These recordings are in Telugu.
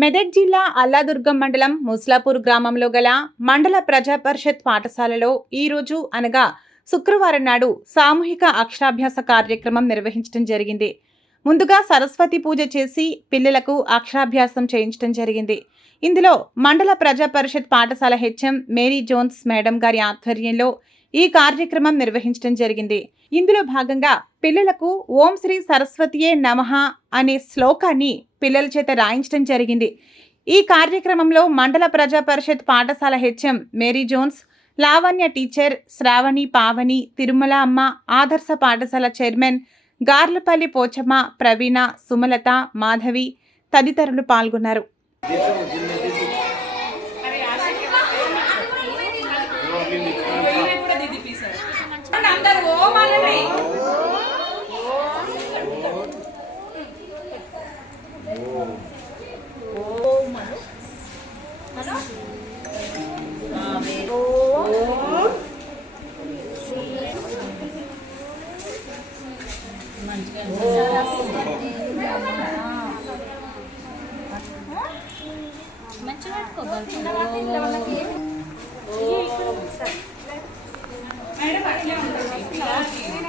మెదక్ జిల్లా అల్లాదుర్గం మండలం ముస్లాపూర్ గ్రామంలో గల మండల ప్రజా పరిషత్ పాఠశాలలో ఈరోజు అనగా శుక్రవారం నాడు సామూహిక అక్షరాభ్యాస కార్యక్రమం నిర్వహించడం జరిగింది. ముందుగా సరస్వతి పూజ చేసి పిల్లలకు అక్షరాభ్యాసం చేయించడం జరిగింది. ఇందులో మండల ప్రజా పరిషత్ పాఠశాల హెచ్ఎం మేరీ జోన్స్ మేడం గారి ఆధ్వర్యంలో ఈ కార్యక్రమం నిర్వహించడం జరిగింది. ఇందులో భాగంగా పిల్లలకు ఓం శ్రీ సరస్వతియే నమః అనే శ్లోకాన్ని పిల్లల చేత రాయించడం జరిగింది. ఈ కార్యక్రమంలో మండల ప్రజా పరిషత్ పాఠశాల HM Mary Jones Lavanya teacher Sravani Pavani Tirumala అమ్మ ఆదర్శ పాఠశాల చైర్మన్ గార్లపల్లి పోచమ్మ ప్రవీణ సుమలత మాధవి తదితరులు పాల్గొన్నారు. అందరు ఓం అనండి మంచిగా పట్టుకోగలుగుతాం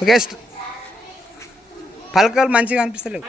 ఓకే స్ట్- పలకలు మంచిగా అనిపిస్తలేవు